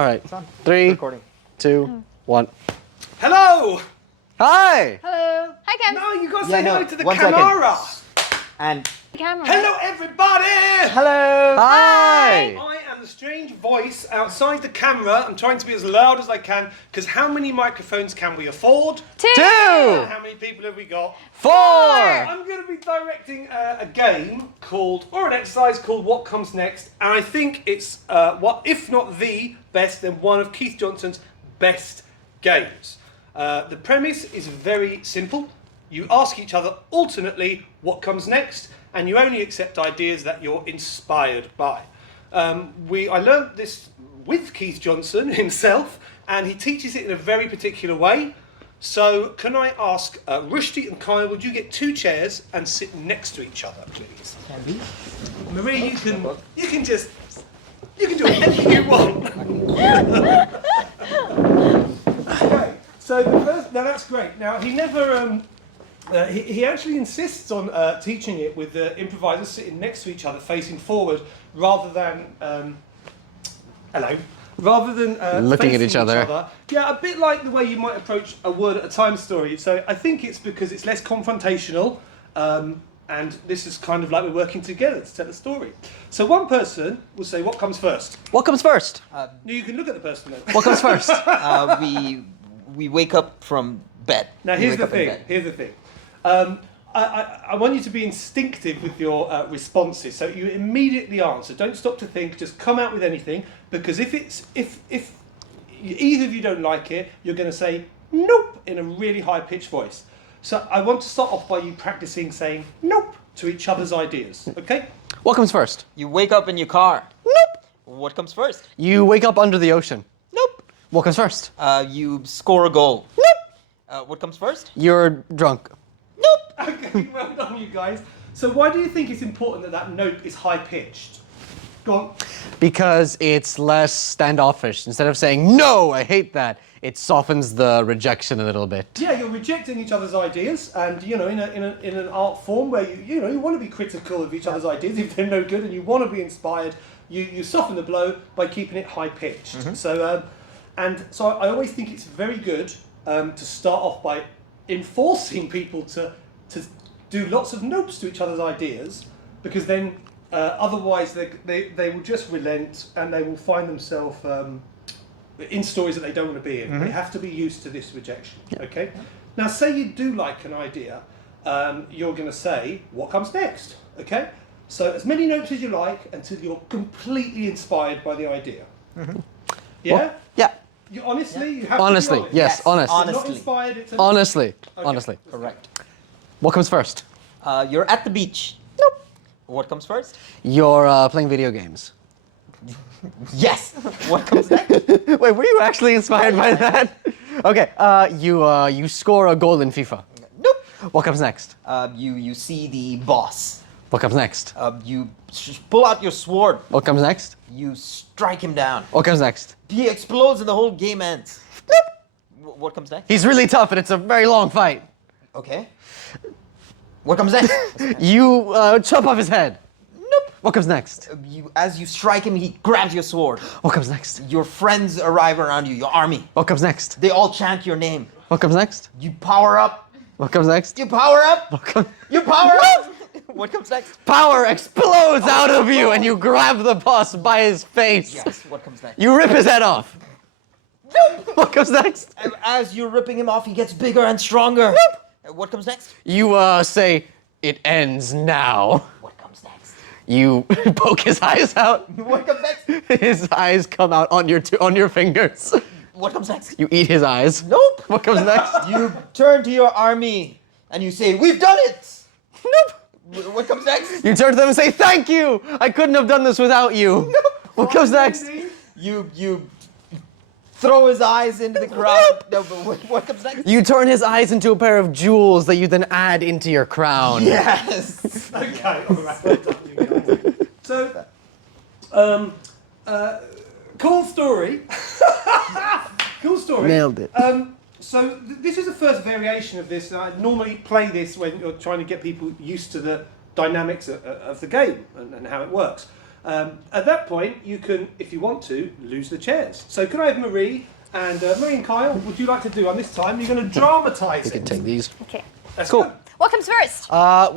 All right. It's on. 3, Recording. 2, 1. Hello! Hi! Hello. Hi, Cam. No, you got to say hello to the 1 camera. second. And Camera. Hello, everybody! hello. Hi! I am the strange voice outside the camera. I'm trying to be as loud as I can, because how many microphones can we afford? 2. 2! How many people have we got? 4! I'm going to be directing a game called, or an exercise called What Comes Next, and I think it's, what if not the best, then one of Keith Johnston's best games. The premise is very simple. You ask each other alternately what comes next, and you only accept ideas that you're inspired by. I learned this with Keith Johnstone himself, and he teaches it in a very particular way. So can I ask Rushdie and Kyle, would you get 2 chairs and sit next to each other, please? Can be. Marie, you can do anything you want. Okay, so the first, now that's great. Now he never, he actually insists on teaching it with the improvisers sitting next to each other, facing forward, rather than Looking at facing each other. Yeah, a bit like the way you might approach a word at a time story. So I think it's because it's less confrontational, and this is kind of like we're working together to tell a story. So one person will say, "What comes first?" What comes first? No, you can look at the person then. What comes first? We wake up from bed. Now We here's wake the up in thing. bed. Here's the thing. I want you to be instinctive with your responses. So you immediately answer. Don't stop to think. Just come out with anything. Because if either of you don't like it, you're going to say nope in a really high pitched voice. So I want to start off by you practicing saying nope to each other's ideas. Okay? What comes first? You wake up in your car. Nope. What comes first? You wake up under the ocean. Nope. What comes first? You score a goal. Nope. What comes first? You're drunk. Nope. Okay. Well done, you guys. So why do you think it's important that that note is high pitched? Go on. Because it's less standoffish. Instead of saying, no, I hate that, it softens the rejection a little bit. Yeah, you're rejecting each other's ideas, and you know, in an art form where you want to be critical of each other's ideas if they're no good, and you want to be inspired. You soften the blow by keeping it high pitched. Mm-hmm. So I always think it's very good to start off by enforcing people to do lots of nopes to each other's ideas, because then otherwise they will just relent and they will find themselves in stories that they don't want to be in. Mm-hmm. They have to be used to this rejection. Okay. Now, say you do like an idea, you're going to say, "What comes next?" Okay. So as many notes as you like until you're completely inspired by the idea. Mm-hmm. Yeah. Well, yeah. You honestly, you have Honestly, to be honest. yes, Yes, honest. Not honestly. inspired. It's Honestly, Okay. honestly. Correct. What comes first? You're at the beach. Nope. What comes first? You're playing video games. Yes. What comes next? Wait, were you actually inspired by that? Okay, you score a goal in FIFA. Nope. What comes next? You see the boss. What comes next? You pull out your sword. What comes next? You strike him down. What comes next? He explodes and the whole game ends. What comes next? He's really tough and it's a very long fight. Okay. What comes next? You chop off his head. Nope. What comes next? As you strike him, he grabs your sword. What comes next? Your friends arrive around you, your army. What comes next? They all chant your name. What comes next? You power up. What comes next? You power up. What comes? You power up. What comes next? Power explodes out of you and you grab the boss by his face. Yes. What comes next? You rip his head off. Nope. What comes next? As you're ripping him off, he gets bigger and stronger. What comes next? You say, it ends now. What comes next? You poke his eyes out. What comes next? His eyes come out on your fingers. What comes next? You eat his eyes. Nope. What comes next? You turn to your army and you say, "We've done it." Nope. What comes next? You turn to them and say, thank you. I couldn't have done this without you. What comes next? You throw his eyes into the crowd. No, but what comes next? You turn his eyes into a pair of jewels that you then add into your crown. Yes. Okay. All right. Well done, you guys. So, cool story. Cool story. Nailed it. So this is the first variation of this. I normally play this when you're trying to get people used to the dynamics of the game and how it works. At that point, you can, if you want to, lose the chairs. So can I have Marie and Kyle, would you like to do on this time? You're going to dramatise You it. can take these. Okay. Let's Cool. go. What comes first?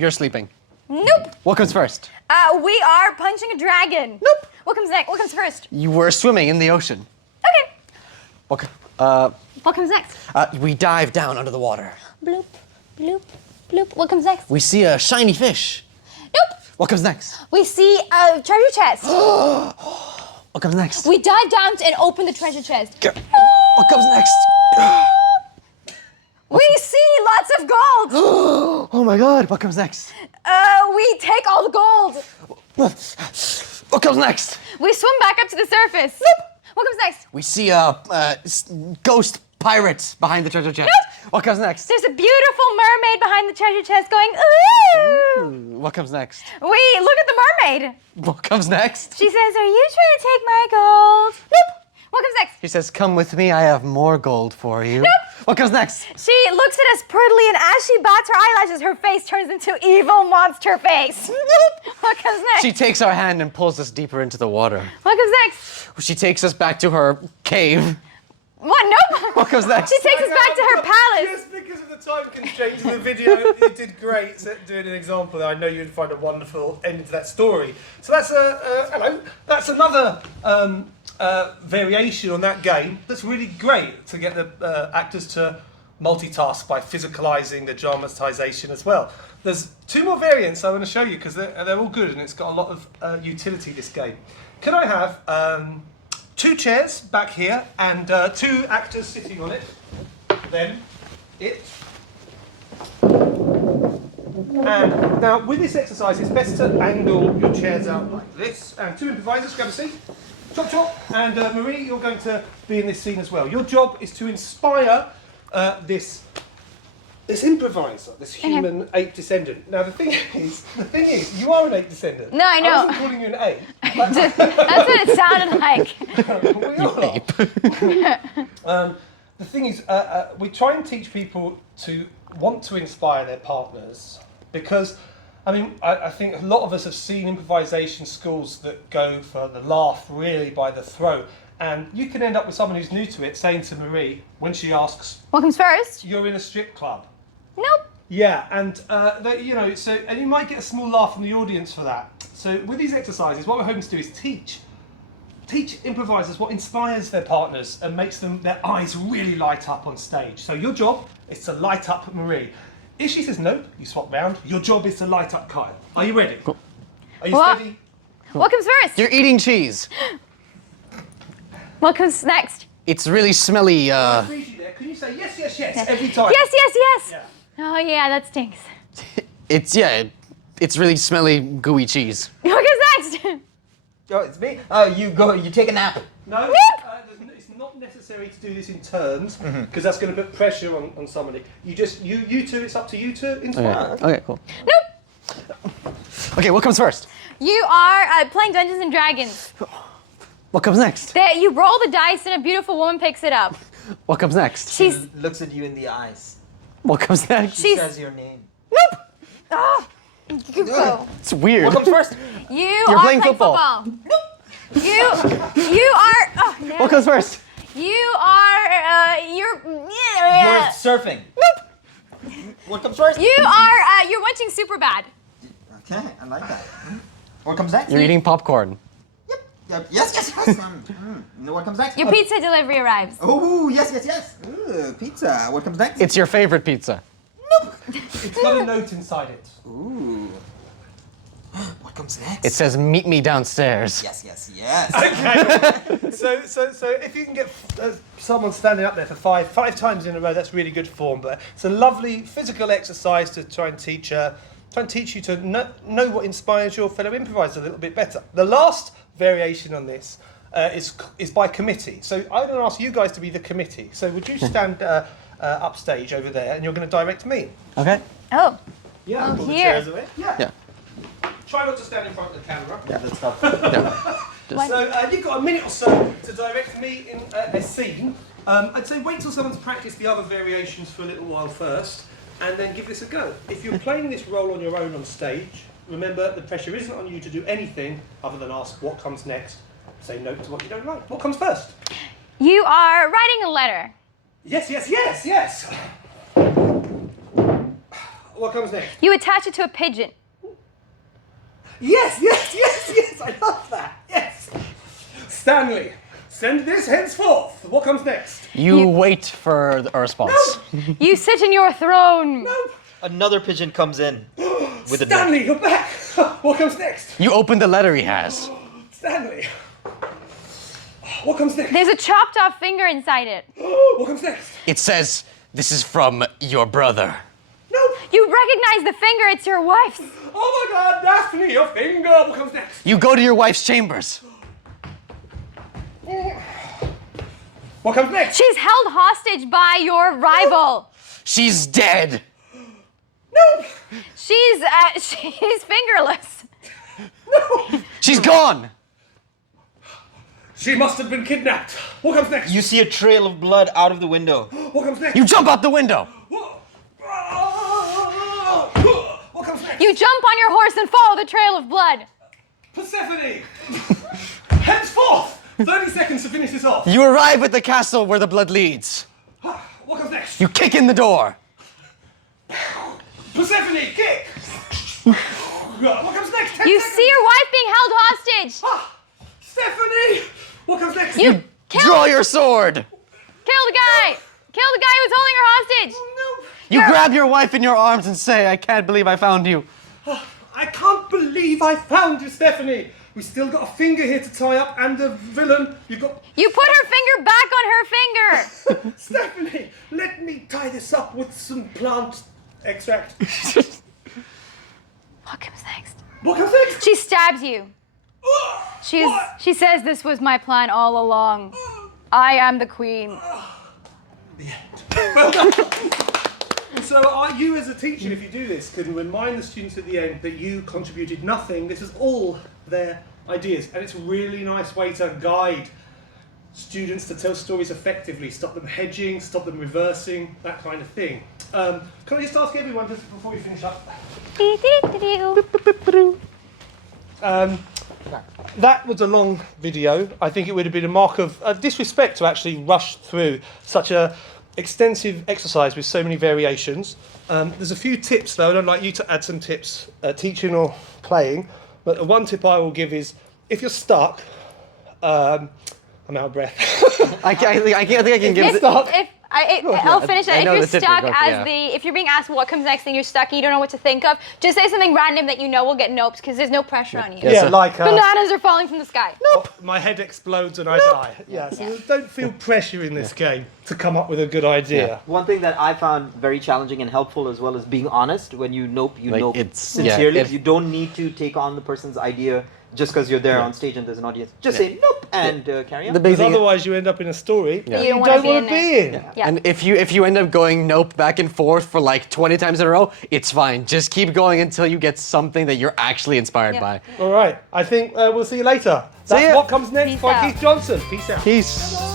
You're sleeping. Nope. What comes first? We are punching a dragon. Nope. What comes next? What comes first? You were swimming in the ocean. Okay. What? What comes next? We dive down under the water. Bloop, bloop, bloop. What comes next? We see a shiny fish. Nope. What comes next? We see a treasure chest. What comes next? We dive down and open the treasure chest. What comes next? We see lots of gold. Oh my god, what comes next? We take all the gold. What comes next? We swim back up to the surface. What comes next? We see a ghost pirate behind the treasure chest. What comes next? There's a beautiful mermaid behind the treasure chest going, ooh. What comes next? We look at the mermaid. What comes next? She says, are you trying to take my gold? Nope. What comes next? She says, come with me, I have more gold for you. Nope. What comes next? She looks at us prettily, and as she bats her eyelashes, her face turns into evil monster face. What comes next? She takes our hand and pulls us deeper into the water. What comes next? She takes us back to her cave. What? Nope. What comes next? She takes us back to her palace. Just because of the time constraints of the video, it did great doing an example. I know you'd find a wonderful end to that story. So that's hello. That's another variation on that game. That's really great to get the actors to multitask by physicalising the dramatisation as well. There's two more variants I want to show you because they're all good and it's got a lot of utility. This game. Can I have? Two chairs back here and two actors sitting on it. Then it. And now with this exercise, it's best to angle your chairs out like this. And two improvisers, grab a seat. Chop chop. And Marie, you're going to be in this scene as well. Your job is to inspire this improviser, this human ape descendant. Now the thing is, you are an ape descendant. No, I know. I wasn't calling you an ape. That's what it sounded like. We are. The thing is, we try and teach people to want to inspire their partners because, I mean, I think a lot of us have seen improvisation schools that go for the laugh really by the throat. And you can end up with someone who's new to it saying to Marie, when she asks, What comes first? you're in a strip club. Nope. Yeah, and and you might get a small laugh from the audience for that. So with these exercises, what we're hoping to do is teach improvisers what inspires their partners and makes their eyes really light up on stage. So your job is to light up Marie. If she says nope, you swap round. Your job is to light up Kyle. Are you ready? Cool. Are you What? steady? What comes first? You're eating cheese. What comes next? It's really smelly, Freeze you there. Can you say yes, yes, yes every time? Yes, yes, yes. Yeah. Oh yeah, that stinks. it's really smelly, gooey cheese. What comes next? Oh, it's me. Oh, you go. You take a nap. No, it's not necessary to do this in turns because that's going to put pressure on somebody. You two. It's up to you to inspire. Okay, cool. Nope. Okay, what comes first? You are playing Dungeons and Dragons. What comes next? You roll the dice and a beautiful woman picks it up. What comes next? She's Looks at you in the eyes. What comes next? She She's- says your name. nope. Oh, you go. It's weird. What comes first? You're You're playing football. You are. Oh, no. What comes first? You are. You're. You're surfing. Nope. What comes first? You are. You're watching Superbad. Okay, I like that. What comes next? You're eating popcorn. Yep. Yes, yes, yes. You know what comes next? Your pizza delivery arrives. Oh, yes, yes, yes. Ooh, pizza. What comes next? It's your favorite pizza. It's got a note inside it. Ooh. What comes next? It says, meet me downstairs. Yes, yes, yes. Okay. So if you can get someone standing up there for five times in a row, that's really good form. But it's a lovely physical exercise to try and teach you to know what inspires your fellow improvisers a little bit better. The last variation on this is by committee. So I'm going to ask you guys to be the committee. So would you stand upstage over there, and you're going to direct me? Okay. Oh. Yeah. Oh, here. Yeah. Try not to stand in front of the camera. Yeah, that's tough. So you've got a minute or so to direct me in a scene. I'd say wait till someone's practiced the other variations for a little while first, and then give this a go. If you're playing this role on your own on stage, Remember, the pressure isn't on you to do anything other than ask what comes next. Say no to what you don't like. What comes first? You are writing a letter. Yes, yes, yes, yes. What comes next? You attach it to a pigeon. Yes, yes, yes, yes. I love that. Yes. Stanley, send this henceforth. What comes next? You wait for a response. You sit in your throne. No. Another pigeon comes in with a Stanley, you're back. What comes next? You open the letter he has. Stanley. What comes next? There's a chopped off finger inside it. What comes next? It says, "This is from your brother." No. You recognize the finger, it's your wife's. Oh my God, Daphne, your finger. What comes next? You go to your wife's chambers. What comes next? She's held hostage by your rival. She's dead. No. She's fingerless. No. She's gone. She must have been kidnapped. What comes next? You see a trail of blood out of the window. What comes next? You jump out the window. What comes next? You jump on your horse and follow the trail of blood. Persephone. Henceforth. 30 seconds to finish this off. You arrive at the castle where the blood leads. What comes next? You kick in the door. Persephone, kick. What comes next? 10 You seconds. see your wife being held hostage. Stephanie. What comes next? You Draw your sword. kill the guy. Kill the guy who's holding her hostage. No. You grab your wife in your arms and say, "I can't believe I found you." I can't believe I found you, Stephanie. We still got a finger here to tie up and a villain. You've got... You put her finger back on her finger. Stephanie, let me tie this up with some plant extract. What comes next? What comes next? She stabs you. What? She says this was my plan all along. I am the queen. Well done. So you as a teacher, if you do this, can remind the students at the end that you contributed nothing. This is all their ideas. And it's a really nice way to guide students to tell stories effectively, stop them hedging, stop them reversing, that kind of thing. Can I just ask everyone, just before we finish up, that was a long video. I think it would have been a mark of disrespect to actually rush through such a extensive exercise with so many variations. There's a few tips though, and I'd like you to add some tips, teaching or playing. But one tip I will give is, if you're stuck, I'm out of breath. I think I can give. I'll finish it. I If know you're the tip, stuck okay, as yeah. if you're being asked what comes next and you're stuck and you don't know what to think of, just say something random that you know will get nopes because there's no pressure on you. Yeah, Yeah, so- like Bananas are falling from the sky. my head explodes and I die. Yeah, so don't feel pressure in this game to come up with a good idea. One thing that I found very challenging and helpful as well is being honest. When you nope, you Like, nope it's- sincerely. yeah, if- You don't need to take on the person's idea just because you're there on stage and there's an audience. Just say nope and carry on. The big Because thing. otherwise you end up in a story that You you don't don't wanna want to be be in. Yeah. And if you end up going nope back and forth for like 20 times in a row, it's fine. Just keep going until you get something that you're actually inspired Yeah. by. All right, I think we'll see you later. That's ya. What Comes Next Peace by out. Keith Johnson. Peace out. Peace.